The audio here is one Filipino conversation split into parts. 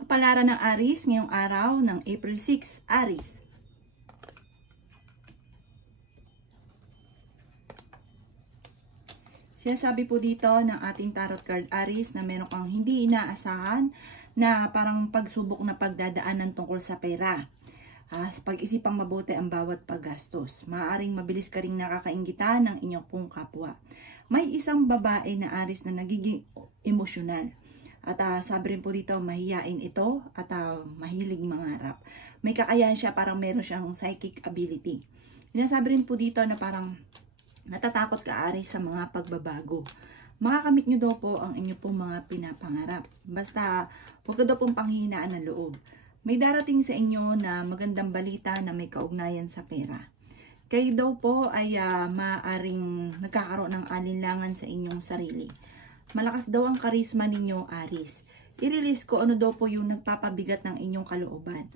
Kapalaran ng Aries ngayong araw ng April 6, Aries. Sinasabi po dito ng ating tarot card Aries na meron kang hindi inaasahan na parang pagsubok na pagdadaanan tungkol sa pera. Pag-isipang mabuti ang bawat paggastos. Maaaring mabilis ka ring nakakainggitan ng inyong pong kapwa. May isang babae na Aries na nagiging emosyonal. At sabi rin po dito, mahiyain ito at mahilig mangarap. May kakayahan siya, parang meron siyang psychic ability. Sinasabi rin po dito na parang natatakot ka Aries sa mga pagbabago. Makakamit nyo daw po ang inyo pong mga pinapangarap. Basta huwag ka daw pong panghihinaan ng loob. May darating sa inyo na magandang balita na may kaugnayan sa pera. Kayo daw po ay maaaring nagkakaroon ng alinlangan sa inyong sarili. Malakas daw ang karisma ninyo, Aries. I-release ko ano daw po yung nagpapabigat ng inyong kalooban.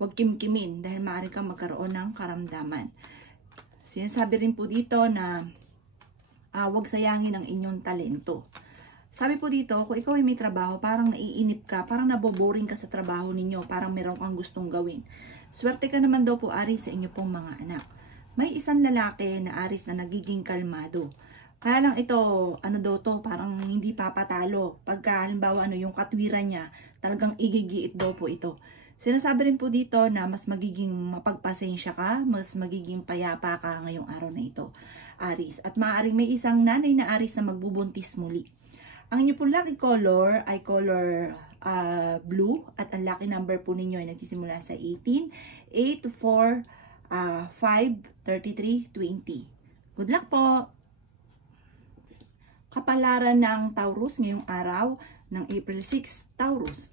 Huwag kimkimin dahil maaari kang magkaroon ng karamdaman. Sinasabi rin po dito na huwag sayangin ang inyong talento. Sabi po dito, kung ikaw ay may trabaho, parang naiinip ka, parang naboboring ka sa trabaho ninyo, parang meron kang gustong gawin. Swerte ka naman daw po, Aries, sa inyo pong mga anak. May isang lalaki na Aries na nagiging kalmado. Kaya lang ito, ano daw to, parang hindi papatalo. Pagka halimbawa yung katwiran niya, talagang igigiit daw po ito. Sinasabi rin po dito na mas magiging mapagpasensya ka, mas magiging payapa ka ngayong araw na ito, Aries. At maaaring may isang nanay na Aries na magbubuntis muli. Ang inyo po lucky color ay color blue at ang lucky number po ninyo ay nagsisimula sa 18, 8, 4, 5, 33, 20. Good luck po! Kapalaran ng Taurus ngayong araw ng April 6, Taurus.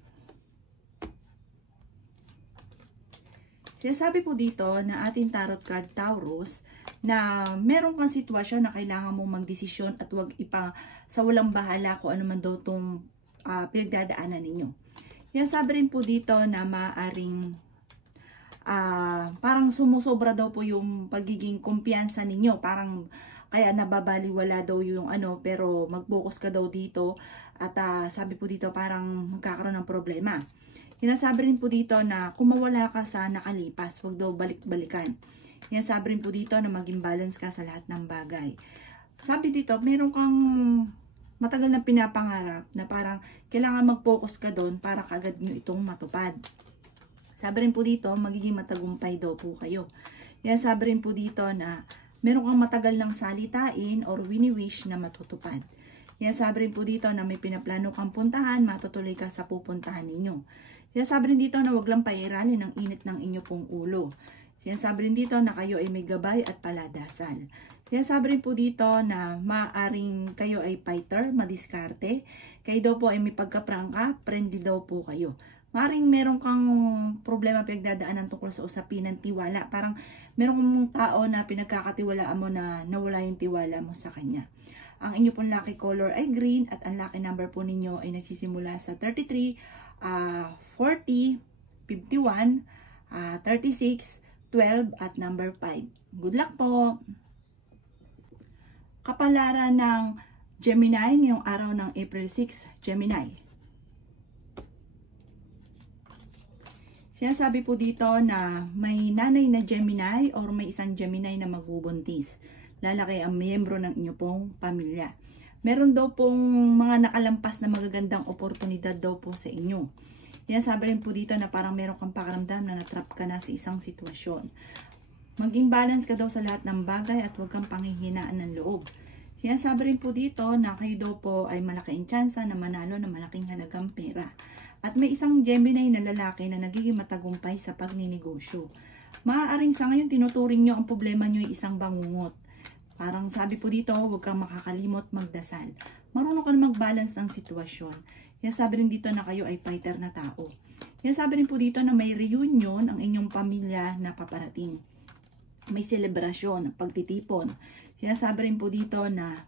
Sinasabi po dito na ating tarot card Taurus na meron kang sitwasyon na kailangan mong magdesisyon at huwag sa walang bahala kung ano man daw itong pinagdadaanan ninyo. Sinasabi rin po dito na maaaring parang sumusobra daw po yung pagiging kumpiyansa ninyo. Parang kaya nababaliwala daw yung pero mag-focus ka daw dito at sabi po dito parang magkakaroon ng problema. Sinasabi rin po dito na kung mawala ka sa nakalipas, huwag daw balik-balikan. Sinasabi rin po dito na maging balance ka sa lahat ng bagay. Sabi dito, meron kang matagal na pinapangarap na parang kailangan mag-focus ka doon para kaagad nyo itong matupad. Sabi rin po dito, magiging matagumpay daw po kayo. Sinasabi rin po dito na meron kang matagal ng salitain or wini-wish na matutupad. Sinasabi rin po dito na may pinaplano kang puntahan, matutuloy ka sa pupuntahan ninyo. Sinasabi rin dito na wag lang pairalin ang init ng inyo pong ulo. Sinasabi rin dito na kayo ay may gabay at paladasal. Sinasabi rin po dito na maaaring kayo ay fighter, madiskarte. Kayo daw po ay may pagkaprangka, friendly daw po kayo. Maring meron kang problema pinagdadaanan tungkol sa usapin ng tiwala. Parang merong tao na pinagkakatiwalaan mo na nawala yung tiwala mo sa kanya. Ang inyo pong lucky color ay green at ang lucky number po ninyo ay nagsisimula sa 33, 40, 51, 36, 12 at number 5. Good luck po! Kapalaran ng Gemini ngayong araw ng April 6, Gemini. Sinasabi po dito na may nanay na Gemini or may isang Gemini na magbubuntis. Lalaki ang miyembro ng inyo pong pamilya. Meron daw pong mga nakalampas na magagandang oportunidad daw po sa inyo. Sinasabi rin po dito na parang meron kang pakaramdam na natrap ka na sa isang sitwasyon. Maging balance ka daw sa lahat ng bagay at huwag kang panghihinaan ng loob. Sinasabi rin po dito na kayo daw po ay malaking tsansa na manalo ng malaking halagang pera. At may isang Gemini na lalaki na nagiging matagumpay sa pagninegosyo. Maaaring sa ngayon tinuturing nyo ang problema nyo ay isang bangungot. Parang sabi po dito, huwag kang makakalimot magdasal. Marunong ka na mag-balance ng sitwasyon. Sabi rin dito na kayo ay fighter na tao. Sabi rin po dito na may reunion ang inyong pamilya na paparating. May selebrasyon, pagtitipon. Sinasabi rin po dito na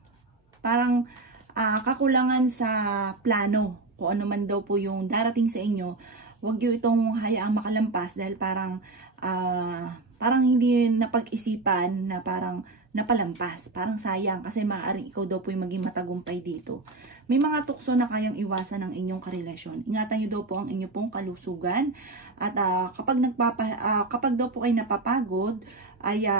parang kakulangan sa plano. Kung ano man daw po yung darating sa inyo, huwag nyo itong hayaang makalampas dahil parang hindi napag-isipan na parang napalampas. Parang sayang kasi maaaring ikaw daw po yung maging matagumpay dito. May mga tukso na kayang iwasan ng inyong karelasyon. Ingatan nyo daw po ang inyong pong kalusugan. At kapag daw po kayo napapagod ay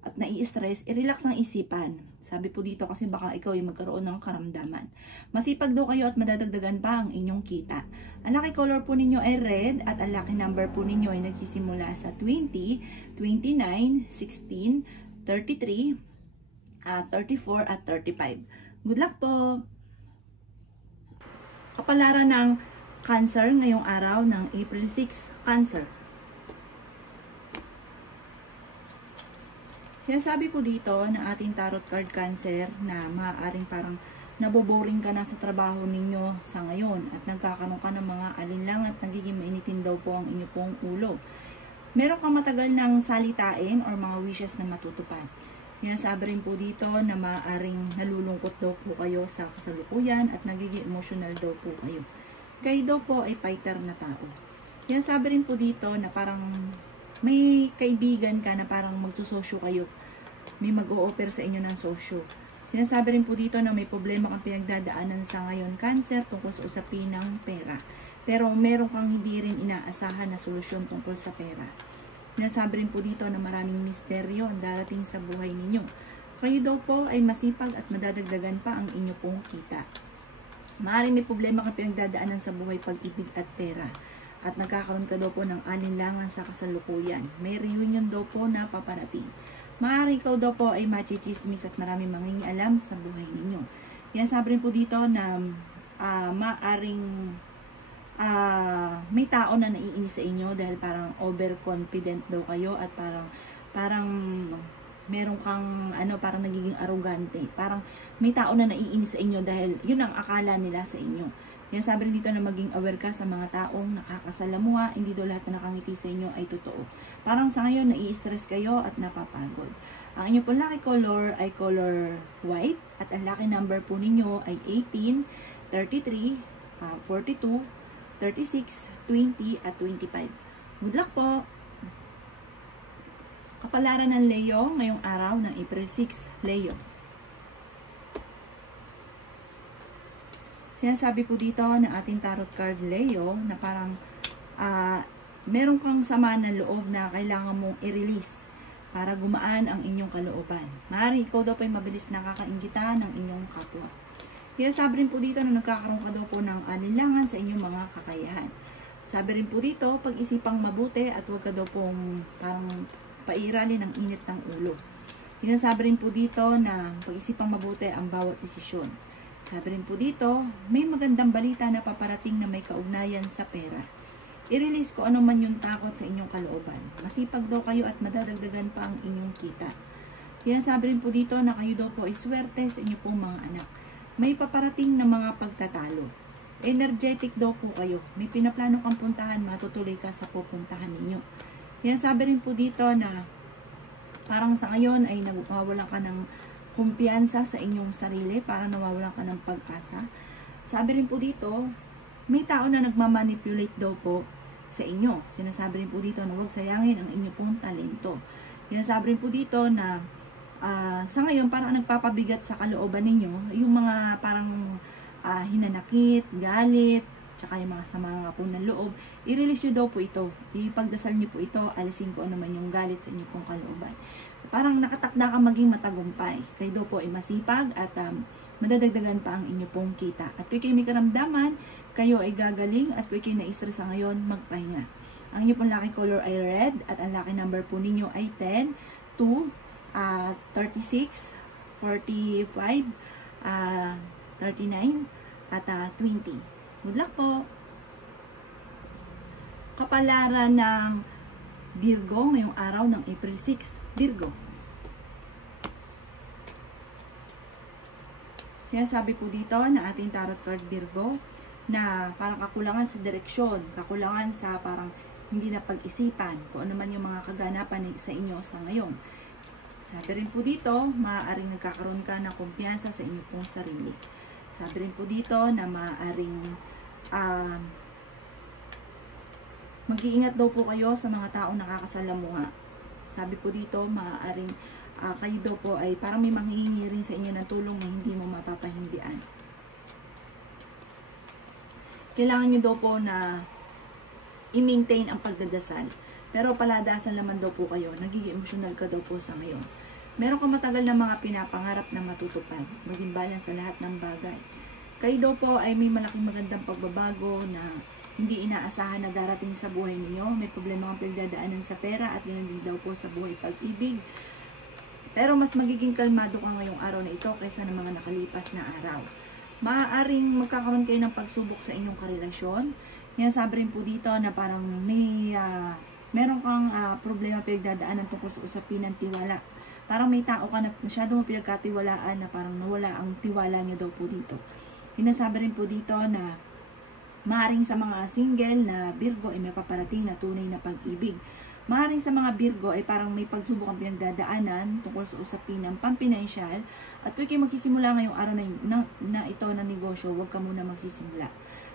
at nai-stress, i-relax ang isipan. Sabi po dito kasi baka ikaw yung magkaroon ng karamdaman. Masipag daw kayo at madadagdagan pa ang inyong kita. Ang lucky color po ninyo ay red at ang lucky number po ninyo ay nagsisimula sa 20, 29, 16, 33, 34 at 35. Good luck po! Kapalaran ng Cancer ngayong araw ng April 6, Cancer. Sinasabi po dito na ating tarot card Cancer na maaaring parang naboboring ka na sa trabaho ninyo sa ngayon at nagkakaroon ka ng mga alinlang at nagiging mainitin daw po ang inyo pong ulo. Meron kang matagal ng salitain or mga wishes na matutupad. Sinasabi rin po dito na maaaring nalulungkot daw po kayo sa kasalukuyan at nagiging emotional daw po kayo. Kayo daw po ay fighter na tao. Sinasabi rin po dito na parang may kaibigan ka na parang magsusosyo kayo. May mag-o-offer sa inyo ng sosyo. Sinasabi rin po dito na may problema kang pinagdadaanan sa ngayon, Cancer, tungkol sa usapin ng pera. Pero meron kang hindi rin inaasahan na solusyon tungkol sa pera. Sinasabi rin po dito na maraming misteryo ang darating sa buhay ninyo. Kayo daw po ay masipag at madadagdagan pa ang inyo pong kita. Maaaring may problema kang pinagdadaanan sa buhay, pag-ibig at pera. At nagkakaroon ka daw po ng alinlangan sa kasalukuyan. May reunion daw po na paparating. Maaaring ikaw daw po ay machichismis at maraming mangingialam sa buhay ninyo. Yan sabi rin po dito na maaaring may tao na naiinis sa inyo dahil parang overconfident daw kayo at parang meron kang parang nagiging arrogante. Parang may tao na naiinis sa inyo dahil yun ang akala nila sa inyo. Yan sabi rin dito na maging aware ka sa mga taong nakakasalamuha, hindi daw lahat na nakangiti sa inyo ay totoo. Parang sa ngayon, nai-stress kayo at napapagod. Ang inyo po lucky color ay color white at ang lucky number po ninyo ay 18, 33, 42, 36, 20 at 25. Good luck po! Kapalaran ng Leo ngayong araw ng April 6, Leo. Sinasabi po dito na ating tarot card Leo na parang meron kang sama ng loob na kailangan mong i-release para gumaan ang inyong kalooban. Maaaring ikaw daw po ay mabilis nakakainggitan ng inyong kapwa. Sinasabi rin po dito na nagkakaroon ka daw po ng alinlangan sa inyong mga kakayahan. Sabi rin po dito, pag-isipang mabuti at huwag ka daw pong parang pairalin ng init ng ulo. Sinasabi rin po dito na pag-isipang mabuti ang bawat desisyon. Sabi rin po dito, may magandang balita na paparating na may kaugnayan sa pera. I-release ko ano man yung takot sa inyong kalooban. Masipag daw kayo at madadagdagan pa ang inyong kita. Yan sabi rin po dito na kayo daw po ay swerte sa inyong pong mga anak. May paparating na mga pagtatalo. Energetic daw po kayo. May pinaplano kang puntahan, matutuloy ka sa pupuntahan ninyo. Yan sabi rin po dito na parang sa ngayon ay nawawalan ka ng kumpiyansa sa inyong sarili, para nawawalan ka ng pag-asa. Sabi rin po dito, may tao na nagmamanipulate daw po sa inyo. Sinasabi rin po dito na huwag sayangin ang inyong pong talento. Sinasabi rin po dito na sa ngayon parang nagpapabigat sa kalooban ninyo yung mga parang hinanakit, galit, tsaka yung mga sama nga po ng loob. I-release nyo daw po ito. Ipagdasal nyo po ito, alisin ko ano man yung galit sa inyong pong kalooban. Parang nakatakda ka maging matagumpay. Kayo daw po ay masipag at madadagdagan pa ang inyo pong kita. At kung kayo may karamdaman, kayo ay gagaling at kung kayo na-stress sa ngayon, magpahinga. Ang inyo pong lucky color ay red at ang lucky number po ninyo ay 10, 2, 36, 45, 39, at 20. Good luck po! Kapalaran ng Virgo ngayong araw ng April 6. Virgo. Sinasabi po dito na ating tarot card Virgo na parang kakulangan sa direksyon, kakulangan sa parang hindi na pag-isipan kung ano man yung mga kaganapan sa inyo sa ngayon. Sabi rin po dito, maaaring nagkakaroon ka ng kumpiyansa sa inyo pong sarili. Sabi rin po dito na maaaring mag-iingat daw po kayo sa mga taong nakakasalamuha. Sabi po dito, maaaring kayo daw po ay parang may manghihingi rin sa inyo ng tulong na hindi mo mapapahindian. Kailangan nyo daw po na i-maintain ang pagdadasal. Pero paladasan naman daw po kayo, nagiging emotional ka daw po sa ngayon. Meron kang matagal na mga pinapangarap na matutupad, maging balance sa lahat ng bagay. Kayo daw po ay may malaking magandang pagbabago na hindi inaasahan na darating sa buhay ninyo. May problema kang pinagdadaanan sa pera at ganoon din daw po sa buhay pag-ibig. Pero mas magiging kalmado ka ngayong araw na ito kaysa ng mga nakalipas na araw. Maaaring magkakaroon kayo ng pagsubok sa inyong karelasyon. Sabi rin po dito na parang meron kang problema pinagdadaanan tungkol sa usapin ng tiwala. Parang may tao ka na masyadong pinagkatiwalaan na parang nawala ang tiwala niyo daw po dito. Sinasabi rin po dito na maaaring sa mga single na Virgo ay may paparating na tunay na pag-ibig. Maaaring sa mga Virgo ay parang may pagsubok ang pinagdadaanan tungkol sa usapin ng pampinansyal. At kung kayo magsisimula ngayong araw na ito ng negosyo, huwag ka muna magsisimula.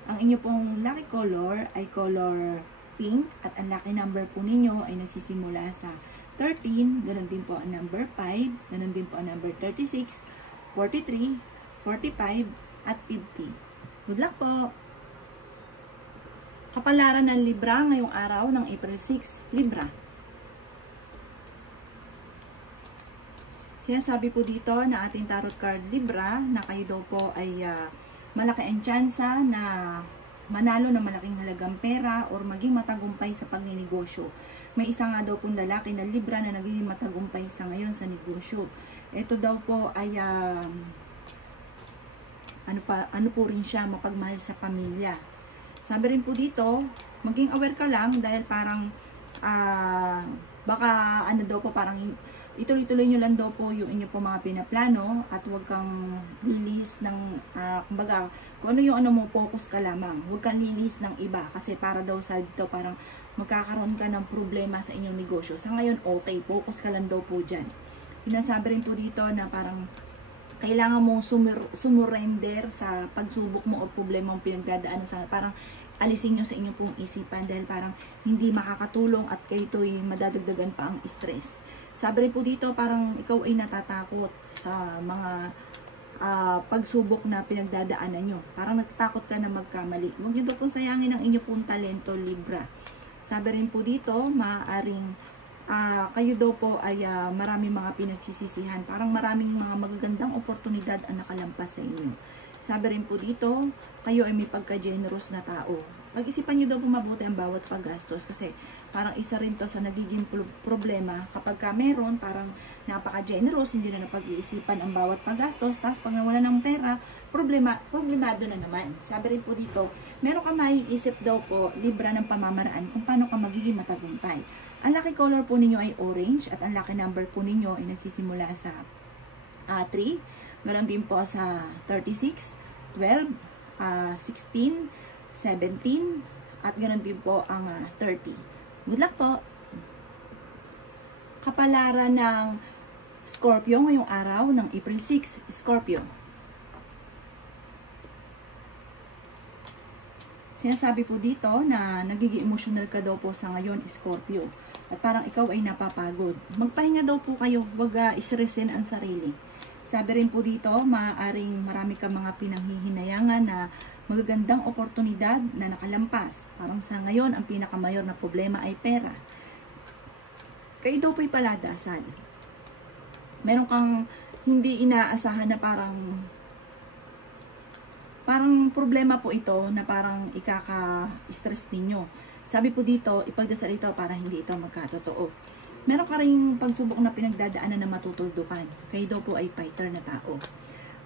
Ang inyo pong lucky color ay color pink at ang lucky number po ninyo ay nagsisimula sa 13, ganun din po ang number 5, ganun din po ang number 36, 43, 45, at 50. Good luck po! Kapalaran ng Libra ngayong araw ng April 6, Libra. Sinasabi po dito na ating tarot card Libra na kayo daw po ay malaki ang tsansa na manalo ng malaking halagang pera or maging matagumpay sa pagninegosyo. May isa nga daw pong lalaki na Libra na naging matagumpay sa ngayon sa negosyo. Ito daw po ay ano po rin siya, mapagmahal sa pamilya. Sabi rin po dito, maging aware ka lang dahil parang baka ano daw po, parang ituloy-tuloy nyo lang daw po yung inyo po mga pinaplano at huwag kang lilis ng, kumbaga, kung ano yung ano mo, focus ka lamang. Huwag kang lilis ng iba kasi para daw sa dito parang magkakaroon ka ng problema sa inyong negosyo. Sa ngayon, okay, focus ka lang daw po dyan. Pinasabi rin po dito na parang kailangan mo sumurrender sa pagsubok mo o problema mong pinagdadaanan sa parang alisin nyo sa inyong pong isipan dahil parang hindi makakatulong at kayo ito'y madadagdagan pa ang stress. Sabi rin po dito parang ikaw ay natatakot sa mga pagsubok na pinagdadaanan nyo. Parang natatakot ka na magkamali. Huwag nyo daw pong sayangin ang inyong pong talento, Libra. Sabi rin po dito, maaaring kayo daw po ay maraming mga pinagsisisihan. Parang maraming mga magagandang oportunidad ang nakalampas sa inyo. Sabi rin po dito, kayo ay may pagka-generous na tao. Pag-isipan nyo daw po mabuti ang bawat paggastos kasi parang isa rin to sa nagiging problema kapag ka meron, parang napaka-generous, hindi na napag-iisipan ang bawat paggastos, tapos pag nawala ng pera, problemado na naman. Sabi rin po dito, meron ka maiisip daw po, Libra, ng pamamaraan kung paano ka magiging matagumpay. Ang lucky color po ninyo ay orange at ang lucky number po ninyo ay nagsisimula sa 3. Ganon din po sa 36, 12, 16, 17, at ganon din po ang 30. Good luck po! Kapalaran ng Scorpio ngayong araw ng April 6, Scorpio. Sinasabi po dito na nagiging emotional ka daw po sa ngayon, Scorpio. At parang ikaw ay napapagod. Magpahinga daw po kayo, wag istressin ang sarili. Sabi rin po dito, maaaring marami ka mga pinanghihinayangan na magagandang oportunidad na nakalampas. Parang sa ngayon, ang pinakamayor na problema ay pera. Kayo daw po'y paladasal. Meron kang hindi inaasahan na parang problema po ito na parang ikaka-stress ninyo. Sabi po dito, ipagdasal ito para hindi ito magkatotoo. Meron ka rin pagsubok na pinagdadaanan na matutuldukan. Kayo daw po ay fighter na tao.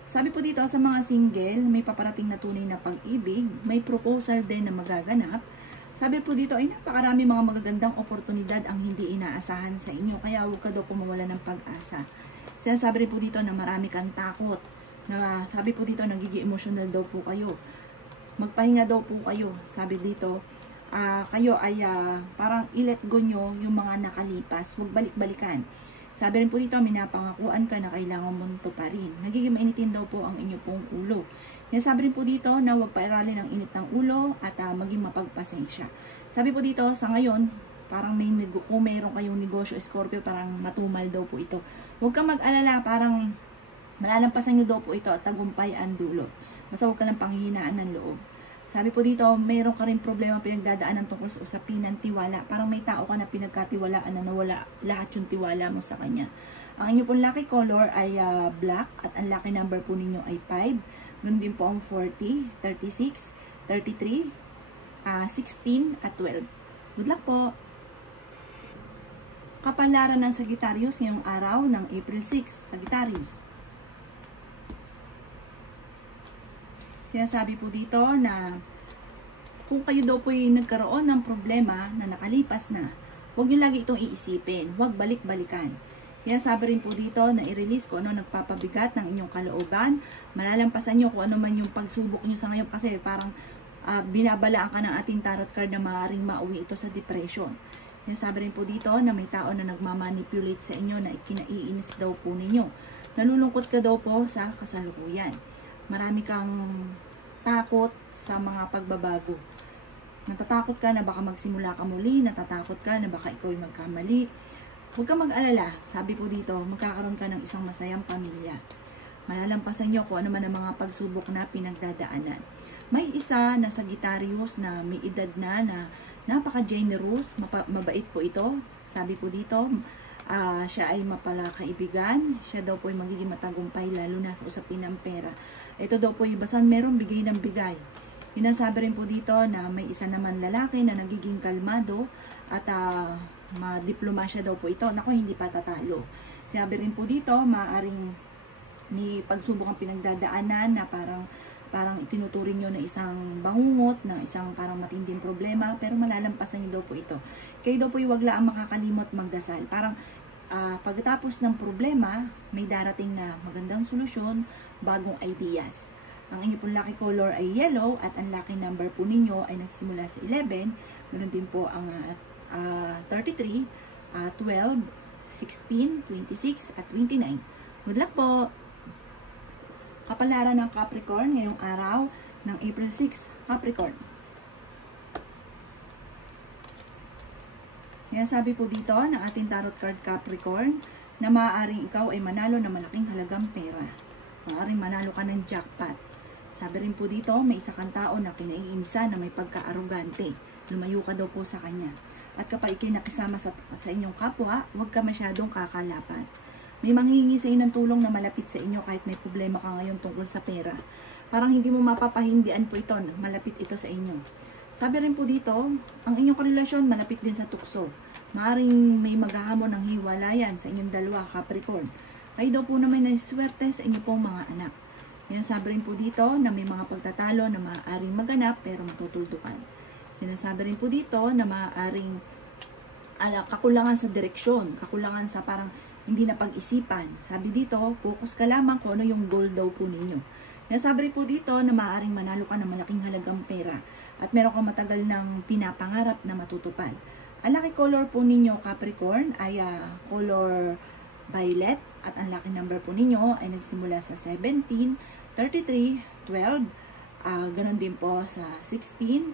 Sabi po dito sa mga single, may paparating na tunay na pag-ibig, may proposal din na magaganap. Sabi po dito ay napakarami mga magagandang oportunidad ang hindi inaasahan sa inyo. Kaya huwag ka daw po mawala ng pag-asa. Sinasabi rin po dito na marami kang takot. Sabi po dito nagiging emotional daw po kayo. Magpahinga daw po kayo. Sabi dito, kayo ay parang i-let go nyo yung mga nakalipas. Huwag balik-balikan. Sabi rin po dito, minapangakuan ka na kailangan mo ito pa rin. Nagiging mainitin daw po ang inyo pong ulo. Yan, sabi rin po dito na huwag pairalin ang init ng ulo at maging mapagpasensya. Sabi po dito, sa ngayon, Parang kung mayroon kayong negosyo, Scorpio, parang matumal daw po ito. Huwag kang mag-alala, parang malalampasan nyo daw po ito at tagumpay ang dulot. Basta huwag ka lang panghihinaan ng loob. Sabi po dito, mayroon ka rin problema pinagdadaanan tungkol sa usapin ng tiwala. Parang may tao ka na pinagkatiwalaan na nawala lahat yung tiwala mo sa kanya. Ang inyo pong lucky color ay black at ang lucky number po ninyo ay 5. Ganun din po ang 40, 36, 33, 16 at 12. Good luck po! Kapalaran ng Sagittarius ngayong araw ng April 6. Sagittarius. Sinasabi po dito na kung kayo daw po yung nagkaroon ng problema na nakalipas na, huwag nyo lagi itong iisipin. Huwag balik-balikan. Sinasabi rin po dito na i-release kung ano nagpapabigat ng inyong kalooban. Malalampasan nyo kung ano man yung pagsubok nyo sa ngayon kasi parang binabalaan ka ng ating tarot card na maaaring mauwi ito sa depression. Sinasabi rin po dito na may tao na nagmamanipulate sa inyo na ikinaiinis daw po ninyo. Nalulungkot ka daw po sa kasalukuyan. Marami kang takot sa mga pagbabago. Natatakot ka na baka magsimula ka muli, natatakot ka na baka ikaw ay magkamali. Huwag kang mag-alala. Sabi po dito, magkakaroon ka ng isang masayang pamilya. Malalampasan nyo kung ano man ang mga pagsubok na pinagdadaanan. May isa na Sagittarius na may edad na napaka-generous, mabait po ito. Sabi po dito, siya ay mapalakaibigan. Siya daw po ay magiging matagumpay lalo na sa usapin ng pera. Ito daw po ay basan merong bigay ng bigay. Sinasabi rin po dito na may isa naman lalaki na nagiging kalmado at madiplomasya daw po ito. Naku, hindi pa tatalo. Sinabi rin po dito, maaaring may pagsubok ang pinagdadaanan na parang itinuturing nyo na isang bangungot, na isang parang matinding problema, pero malalampasan nyo daw po ito. Kayo daw po ay wag lang makakalimot magdasal. Parang pagkatapos ng problema, may darating na magandang solusyon, bagong ideas. Ang inyo pong lucky color ay yellow at ang lucky number po ninyo ay nagsimula sa 11. Ganoon din po ang 33, 12, 16, 26 at 29. Good luck po! Kapalaran ng Capricorn ngayong araw ng April 6. Capricorn. Sinasabi po dito ng ating tarot card Capricorn na maaaring ikaw ay manalo ng malaking halagang pera. Maaaring manalo ka ng jackpot. Sabi rin po dito, may isa kang tao na kinaiinisa na may pagka-arugante. Lumayo ka daw po sa kanya. At kapag ikay nakisama sa inyong kapwa, huwag ka masyadong kakalapan. May manghihingi sa inyo ng tulong na malapit sa inyo kahit may problema ka ngayon tungkol sa pera. Parang hindi mo mapapahindian po ito, malapit ito sa inyo. Sabi rin po dito, ang inyong relasyon malapit din sa tukso. Maaaring may maghahamon ng hiwalayan sa inyong dalawa, Capricorn. Kayo daw po naman na swerte sa inyo pong mga anak. Sinasabi rin po dito na may mga pagtatalo na maaaring maganap pero matutuldukan. Sinasabi rin po dito na maaaring kakulangan sa direksyon, kakulangan sa parang hindi na pag-isipan. Sabi dito, focus ka lamang kung ano yung goal daw po ninyo. Sinasabi rin po dito na maaaring manalo ka ng malaking halagang pera at meron kang matagal ng pinapangarap na matutupad. Ang lucky color po ninyo, Capricorn, ay color violet at ang lucky number po ninyo ay nagsimula sa 17, 33, 12, ganon din po sa 16,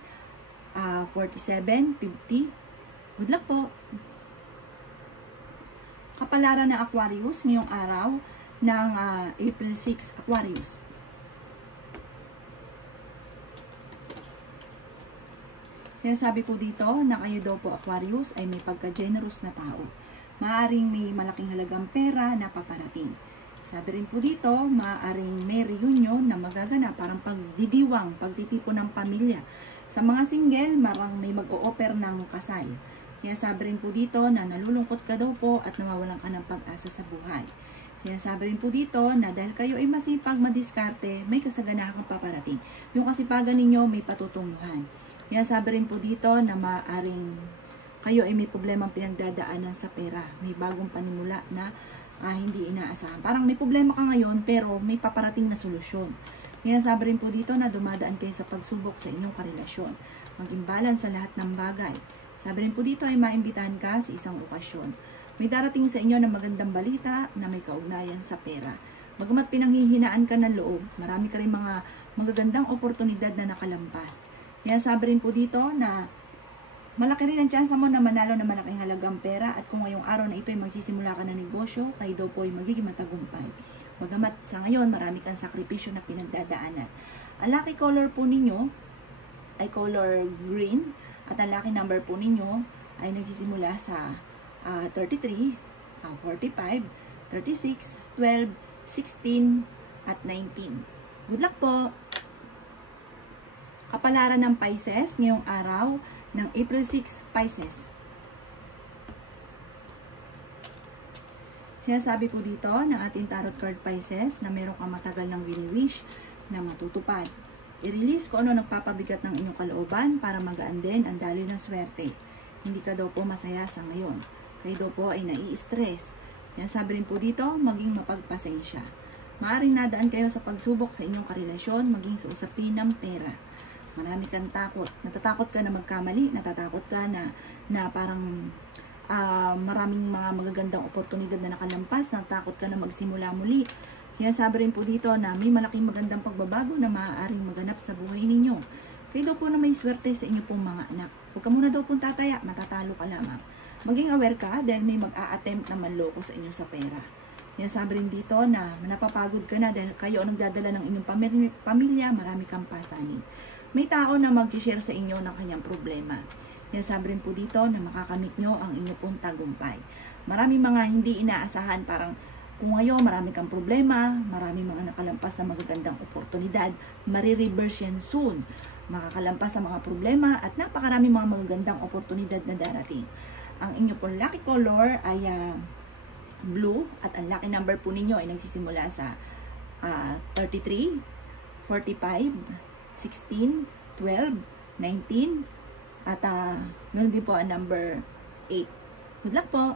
47, 50. Good luck po! Kapalaran ng Aquarius ngayong araw ng April 6, Aquarius. Sinasabi po dito na kayo daw po, Aquarius, ay may pagka-generous na tao. Maaaring may malaking halagang pera na paparating. Sabi rin po dito, maaaring may reunion na magaganap, parang pagdidiwang, pagtitipon ng pamilya. Sa mga single, marang may mag-o-offer ng kasal. Sinasabi rin po dito na nalulungkot ka daw po at nawawalan ka ng pag-asa sa buhay. Sinasabi rin po dito na dahil kayo ay masipag madiskarte, may kasaganahang paparating. Yung kasipagan ninyo may patutunguhan. Sinasabi rin po dito na maaaring kayo ay may problemang pinagdadaanan sa pera. May bagong panimula na hindi inaasahan. Parang may problema ka ngayon pero may paparating na solusyon. Sinasabi rin po dito na dumadaan kayo sa pagsubok sa inyong karelasyon. Maging balance sa lahat ng bagay. Sabi rin po dito ay maimbitahan ka sa isang okasyon. May darating sa inyo na magandang balita na may kaugnayan sa pera. Bagamat pinanghihinaan ka ng loob, marami ka rin mga magagandang oportunidad na nakalampas. Sinasabi rin po dito na Malaki rin ang tsansa mo na manalo ng malaking halagang pera at kung ngayong araw na ito ay magsisimula ka ng negosyo, kayo daw po ay magiging matagumpay. Bagamat sa ngayon, marami kang sakripisyo na pinagdadaanan. Ang lucky color po ninyo ay color green at ang lucky number po ninyo ay nagsisimula sa 33, 45, 36, 12, 16, at 19. Good luck po! Kapalaran ng Pisces ngayong araw ng April 6, Pisces. Sinasabi po dito ng ating tarot card Pisces na meron kang matagal ng wini-wish na matutupad. I-release kung ano nagpapabigat ng inyong kalooban para magaan din ang daloy ng swerte. Hindi ka daw po masaya sa ngayon. Kayo daw po ay nai-stress. Sinasabi rin po dito, maging mapagpasensya. Maaring nadaan kayo sa pagsubok sa inyong karelasyon, maging sa usapin ng pera. Marami kang takot. Natatakot ka na magkamali, natatakot ka na parang maraming mga magagandang oportunidad na nakalampas, natatakot ka na magsimula muli. Sinasabi rin po dito na may malaking magandang pagbabago na maaaring maganap sa buhay ninyo. Kayo daw po na may swerte sa inyo pong mga anak. Huwag ka muna daw pong tataya, matatalo ka lamang. Maging aware ka dahil may mag-a-attempt na manloko sa inyo sa pera. Sinasabi rin dito na napapagod ka na dahil kayo ang nagdadala ng inyong pamilya, marami kang pasanin. May tao na mag-share sa inyo ng kanyang problema. Sinasabi rin po dito na makakamit nyo ang inyong pong tagumpay. Maraming mga hindi inaasahan, parang kung ngayon marami kang problema, maraming mga nakalampas na magagandang oportunidad, marireverse yan soon. Makakalampas sa mga problema at napakaraming mga magagandang oportunidad na darating. Ang inyong pong lucky color ay blue at ang lucky number po ninyo ay nagsisimula sa 33, 45, 16, 12, 19, at meron din po ang number 8. Good luck po!